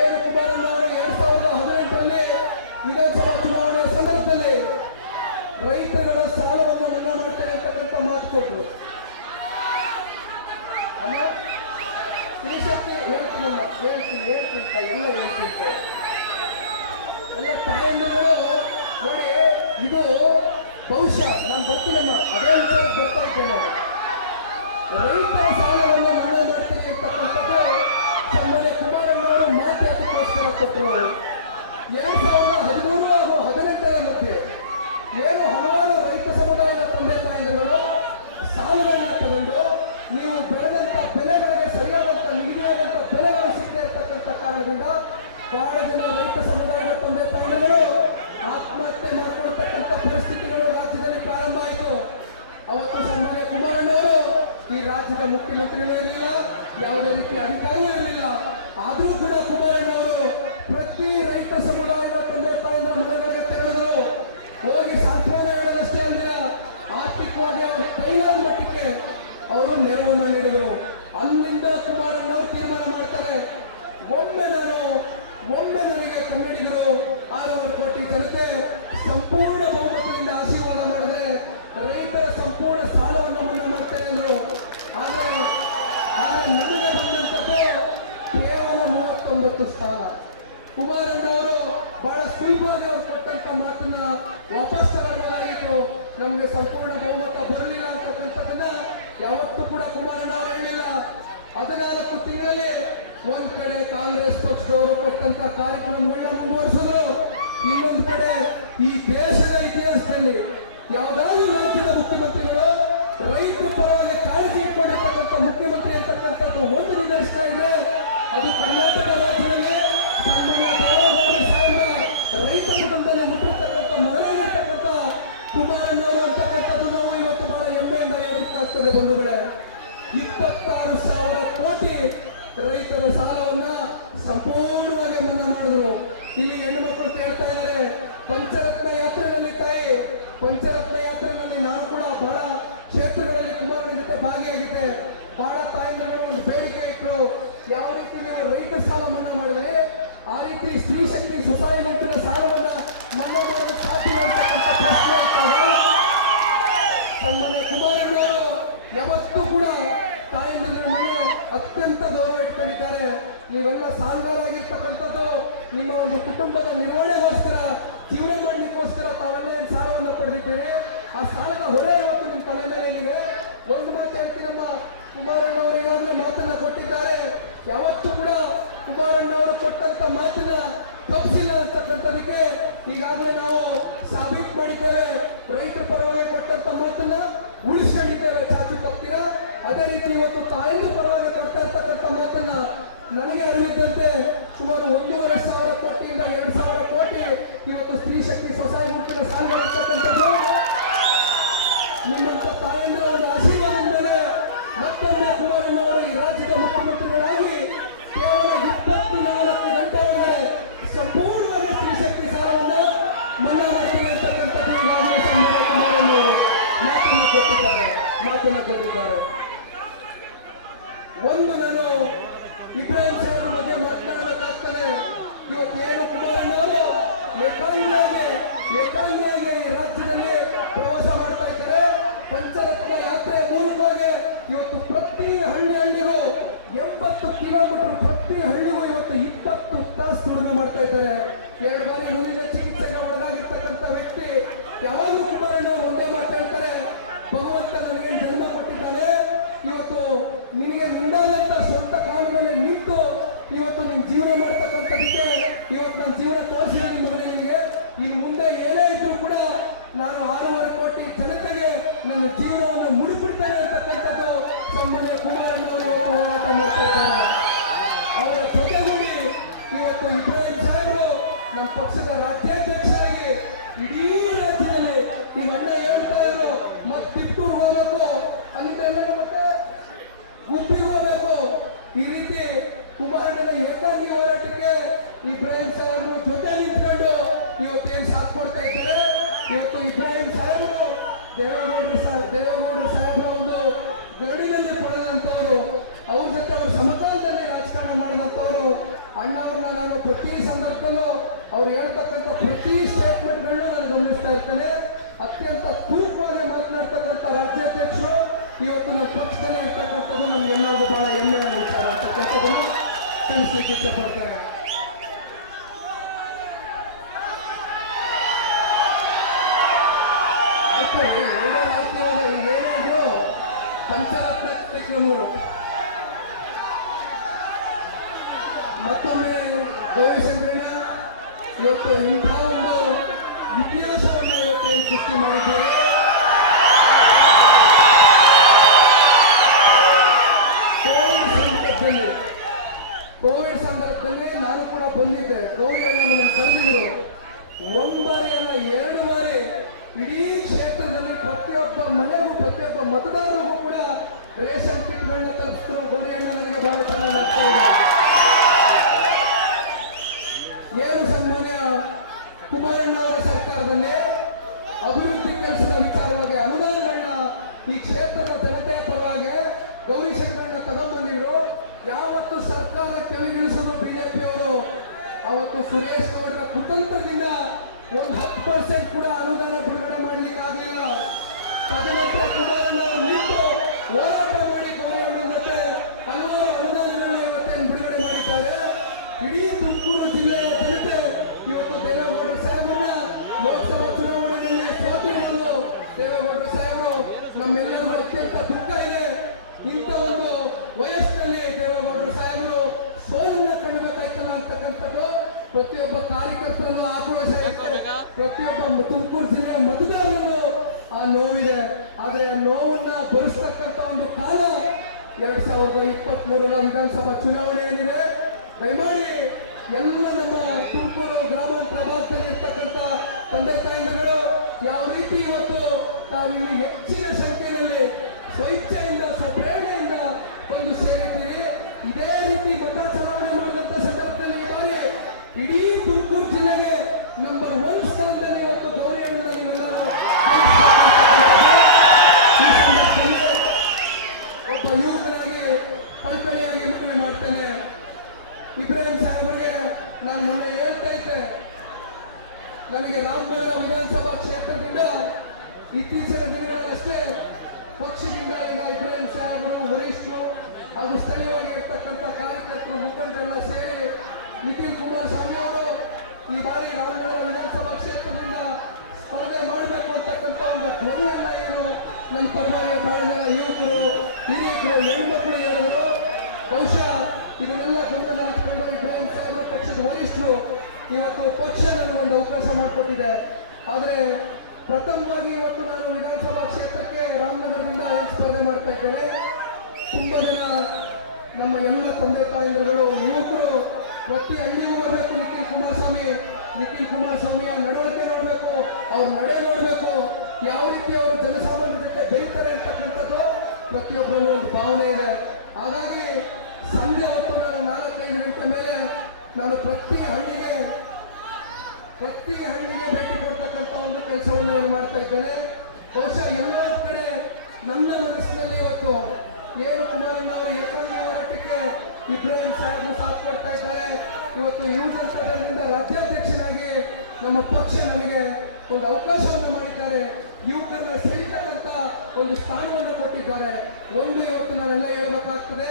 ಏನು ಕುಮಾರಣ್ಣ ಅವರು 2018ರಲ್ಲಿ ವಿಧಾನಸಭಾ ಚುನಾವಣೆ ಸಂದರ್ಭದಲ್ಲಿ ರೈತರುಗಳ ಸಾಲವನ್ನು ಮನ್ನಾ ಮಾಡ್ತಾರೆ ಅಂತಕ್ಕಂಥ ಮಾತು ಕೊಟ್ಟರು. ನೋಡಿ, ಇದು ಬಹುಶಃ ನಾನು ಬರ್ತೀನಮ್ಮ ಅದೇ ವಿಚಾರಕ್ಕೆ ಬರ್ತಾ ಇದ್ದೇನೆ. ರೈತರ ಸಾಲವನ್ನು ಮನ್ನಾ ಮಾಡ್ತೀನಿ ಅಂತಕ್ಕಂಥದ್ದು ಸನ್ಮಾನ್ಯ ಕುಮಾರಣ್ಣ ಅವರು ಮಾತು ಅದಕ್ಕೋಸ್ಕರ ತಿಳಿಸ್ಲಿಕ್ಕೆ ಇಷ್ಟಪಡ್ತಾರೆ. ಏನೇನು ಪಂಚರತ್ನ ಕಾರ್ಯಕ್ರಮಗಳು ಮತ್ತೊಮ್ಮೆ ಗೌರಿಶಂಕರಣ್ಣ ಇವತ್ತು ಇಂತಹ ಒಂದು ವಿನ್ಯಾಸವನ್ನು ಸೃಷ್ಟಿ ಮಾಡಿದ್ದೇವೆ. ಕೋವಿಡ್ ಸಂದರ್ಭದಲ್ಲಿ ನಾನು ಕೂಡ ಬಂದಿದ್ದೆ. ಗೌರಿ ಅಣ್ಣನನ್ನು ಕರೆದಿದ್ರು. ಒಂಬಾರಿ ಅಲ್ಲ, 2 ಬಾರಿ ಇಡೀ ಕ್ಷೇತ್ರದಲ್ಲಿ ಪ್ರತಿಯೊಬ್ಬ ಮನೆಗೂ ಪ್ರತಿಯೊಬ್ಬ ಮತದಾರರಿಗೂ ಕೂಡ ರೇಷನ್ ಕಿಟ್ಗಳನ್ನ ತಲುಪಿಸಿದ್ರು. ಗೌರಿ ಅಣ್ಣ ನನಗೆ ಬಹಳ ಚೆನ್ನಾಗಿ ಆಗ್ತಾ ಇದೆ. ಏನು ಸನ್ಮಾನ್ಯ ಕುಮಾರಣ್ಣ ಅವರ ಸರ್ಕಾರದಲ್ಲಿ ಅಭಿವೃದ್ಧಿ ಕೆಲಸದ ವಿಚಾರವಾಗಿ ಅನುದಾನಗಳನ್ನ ಈ ಕ್ಷೇತ್ರದ ಜನತೆಯ ಪರವಾಗಿ ಗೌರಿ ಶಂಕರಣ್ಣ ತಗೊಂಡ್ಬಂದಿದ್ರು. ಯಾವತ್ತು ಸರ್ಕಾರ ಕೆಳಗಿಳಿಸಿದ್ರು ಬಿಜೆಪಿಯವರು, ಅವತ್ತು ಸುರೇಶ್ ಗೌಡರ ಕುತಂತ್ರದಿಂದ ಒಂದು 10% ಕೂಡ ಅನುದಾನ ಬಿಡುಗಡೆ ಮಾಡ್ಲಿಕ್ಕೆ ಆಗಲಿಲ್ಲ. ತದನಂತರ ಕುಮಾರಣ್ಣ ನಿಂತು ಹೋರಾಟ ಮಾಡಿ ಗೌರಿ ಜೊತೆ ಹಲವಾರು ಅನುದಾನಗಳನ್ನ ಇವತ್ತೇನು ಬಿಡುಗಡೆ ಮಾಡಿದ್ದಾರೆ. ಇಡೀ ತುಮಕೂರು ಜಿಲ್ಲೆಯ ಜನತೆ ಇವತ್ತು ದೇವೇಗೌಡರ ಸಾಹೇಬರನ್ನ ಲೋಕಸಭಾ ಚುನಾವಣೆಯಲ್ಲಿ ಸೋತಿರುವುದು ದೇವೇಗೌಡರ ಸಾಹೇಬರು ನಮ್ಮೆಲ್ಲರಿಗೂ ಅತ್ಯಂತ ದುಃಖ ಇದೆ. ಇಂಥ ಒಂದು ವಯಸ್ಸಿನಲ್ಲಿ ದೇವೇಗೌಡರ ಸಾಹೇಬರು ಸೋಲನ್ನ ಕಾಣಬೇಕಾಯ್ತಲ್ಲ ಅಂತಕ್ಕಂಥದ್ದು ಪ್ರತಿಯೊಬ್ಬ ಕಾರ್ಯಕರ್ತರಲ್ಲೂ ಆಕ್ರೋಶ ಇದೆ. ಪ್ರತಿಯೊಬ್ಬ ತುಮಕೂರು ಜಿಲ್ಲೆಯ ಮತದಾರರಲ್ಲೂ ಆ ನೋವಿದೆ. ಆದ್ರೆ ಆ ನೋವನ್ನ ಭರಿಸ್ತಕ್ಕಂಥ ಒಂದು ಕಾಲ 2023ರ ವಿಧಾನಸಭಾ ಚುನಾವಣೆಯಲ್ಲಿದೆ. ದಯಮಾಡಿ ಎಲ್ಲ ನಮ್ಮ ತುಮಕೂರು ಗ್ರಾಮಾಂತರ ಭಾಗದಲ್ಲಿ ಇರ್ತಕ್ಕಂಥ ತಂದೆ ತಾಯಿಗಳು ಯಾವ ರೀತಿ ಇವತ್ತು ತಾವಿಲ್ಲಿ ಹೆಚ್ಚಿನ ಸಂಖ್ಯೆಯಲ್ಲಿ ಸ್ವಇಚ್ಛೆಯಿಂದ ಸ್ವಪ್ರೇರಣೆಯಿಂದ ಬಂದು ಸೇರಿದ್ದೀರಿ. ಇದೇ ರೀತಿ ಮತ ಚಲಾವಣೆ ಮಾಡುವಂತ ಸಂದರ್ಭದಲ್ಲಿ ಈ ಬಾರಿ ಇಡೀ ತುಮಕೂರು ಜಿಲ್ಲೆಗೆ ನಂಬರ್ 1 ಸ್ಥಾನದಲ್ಲಿ ಇವತ್ತು ಗೌರಿ ಅಣ್ಣನ ನೀವೆಲ್ಲರೂ ಒಬ್ಬ ಯುವಕನಾಗಿ ಕಲ್ಪನೆಯಾಗಿ ಮನವಿ ಮಾಡ್ತೇನೆ. ಇಬ್ರಾಹಿಂ ಸಾಹೇಬರಿಗೆ ನಾನು ಮೊನ್ನೆ ಹೇಳ್ತಾ ಇದ್ದೆ, ನನಗೆ ರಾಮನಗರ ವಿಧಾನಸಭಾ ಕ್ಷೇತ್ರದಿಂದ ಇತ್ತೀಚಿನ ದಿನಗಳಷ್ಟೇ ಪಕ್ಷದಿಂದ ಈಗ ಇಬ್ರಾಹಿಂ ಸಾಹೇಬರು ವರಿಷ್ಠರು ಹಾಗೂ ಸ್ಥಳೀಯವಾಗಿ ಇರ್ತಕ್ಕಂಥ ಕಾರ್ಯಕರ್ತರು ಮುಖಂಡರೆಲ್ಲ ಸೇರಿ ನಿಖಿಲ್ ಕುಮಾರಸ್ವಾಮಿ ಅವರು ಈ ಬಾರಿ ರಾಮನಗರ ವಿಧಾನಸಭಾ ಕ್ಷೇತ್ರದಿಂದ ಸ್ಪರ್ಧೆ ಮಾಡಬೇಕು ಅಂತಕ್ಕಂಥ ಒಂದು ಧ್ವನಿಯನ್ನ ಏನು ನನ್ನ ಪರವಾಗಿ ಬಹಳ ಜನ ಯುವಕರು, ಹಿರಿಯರು, ಹೆಣ್ಮಕ್ಳು ಹೇಳಿದ್ರು. ಬಹುಶಃ ಇದನ್ನೆಲ್ಲ ಗಮನದಲ್ಲಿಟ್ಟುಕೊಂಡು ಇಬ್ರಾಹಿಂ ಸಾಹೇಬರು ಪಕ್ಷದ ವರಿಷ್ಠರು ಇವತ್ತು ಪಕ್ಷ ನನಗೊಂದು ಅವಕಾಶ ಮಾಡಿಕೊಟ್ಟಿದೆ. ಆದರೆ ಪ್ರಥಮವಾಗಿ ಇವತ್ತು ನಾನು ವಿಧಾನಸಭಾ ಕ್ಷೇತ್ರಕ್ಕೆ ರಾಮನಗರದಿಂದ ಸ್ಪರ್ಧೆ ಮಾಡ್ತಾ ಇದ್ದೇನೆ. ತುಂಬಾ ಜನ ನಮ್ಮ ಎಲ್ಲ ತಂದೆ ತಾಯಿಗಳು ಯುವಕರು ಪ್ರತಿ ಹಳ್ಳಿಗೂ ಬರಬೇಕು. ನಿಖಿಲ್ ಕುಮಾರಸ್ವಾಮಿಯ ನಡವಳಿಕೆ ನೋಡಬೇಕು, ಅವ್ರ ನಡೆ ನೋಡಬೇಕು, ಯಾವ ರೀತಿ ಅವರು ಜನಸಾಮಾನ್ಯರ ಜೊತೆ ಬೆರೀತಾರೆ ಅಂತಕ್ಕಂಥದ್ದು ಪ್ರತಿಯೊಬ್ಬರಲ್ಲೂ ಒಂದು ಭಾವನೆ ಇದೆ. ಹಾಗಾಗಿ ಸಂಜೆ ಹೊತ್ತು ನಾನು 4-5 ಗಂಟೆ ಮೇಲೆ ನಾನು ಪ್ರತಿ ಹಳ್ಳಿಗೆ ಭೇಟಿ ಕೊಡ್ತಕ್ಕಂಥ ಒಂದು ಕೆಲಸವನ್ನು ಮಾಡ್ತಾ ಇದ್ದೇನೆ. ಬಹುಶಃ ಎಲ್ಲೋ ಕಡೆ ನನ್ನ ಮನಸ್ಸಿನಲ್ಲಿ ಇವತ್ತು ಏನು ಕುಮಾರಣ್ಣ ಅವರ ಏಕಾಂಗಿ ಹೋರಾಟಕ್ಕೆ ಇಬ್ರಾಹಿಂ ಸಾಹೇಬ್ ಸಾಥ್ ಕೊಡ್ತಾ ಇದ್ದಾರೆ. ಇವತ್ತು ಯುವಜನರಿಂದ ರಾಜ್ಯಾಧ್ಯಕ್ಷನಾಗಿ ನಮ್ಮ ಪಕ್ಷ ನನಗೆ ಒಂದು ಅವಕಾಶವನ್ನು ಮಾಡಿದ್ದಾರೆ. ಯುವಕರನ್ನ ಸೆಳಿತಕ್ಕಂಥ ಒಂದು ಸ್ಥಾನವನ್ನು ಕೊಟ್ಟಿದ್ದಾರೆ. ಒಂದು ಇವತ್ತು ನಾನೆಲ್ಲ ಹೇಳ್ಬೇಕಾಗ್ತದೆ,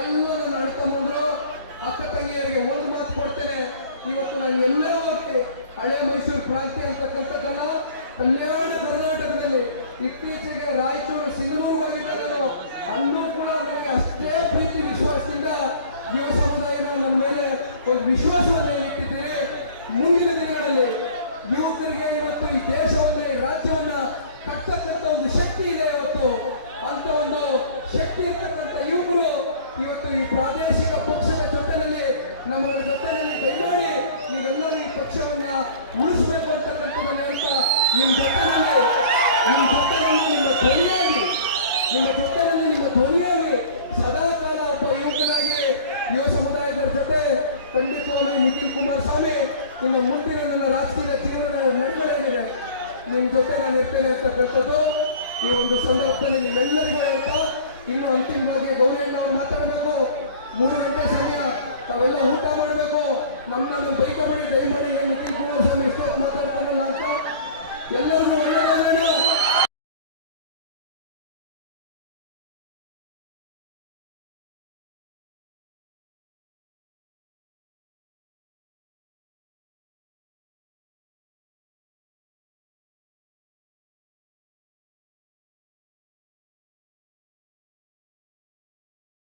ಎಲ್ಲರೂ ನಡ್ಕೊಂಡ್ಬಂದ್ರು. ಅಕ್ಕ ತಂಗಿಯರಿಗೆ ಒಂದು ಮಾತು ಕೊಡ್ತೇನೆ, ಇವತ್ತು ನಾನು ಎಲ್ಲ ಹೋಗ್ತೀನಿ. ಹಳೆ ಮೈಸೂರು ಕ್ರಾಂತಿ ಅಂತಕ್ಕಂಥದ್ದಲ್ಲ, ಕಲ್ಯಾಣ ಕರ್ನಾಟಕದಲ್ಲಿ ಇತ್ತೀಚೆಗೆ ರಾಯಚೂರು ಸಿಂಧನೂರು ಹೋಗಿದ್ದರು. ಅನ್ನೂ ಕೂಡ ನನಗೆ ಅಷ್ಟೇ ಪ್ರೀತಿ ವಿಶ್ವಾಸದಿಂದ ಯುವ ಸಮುದಾಯ ನನ್ನ ಮೇಲೆ ಒಂದು ವಿಶ್ವಾಸ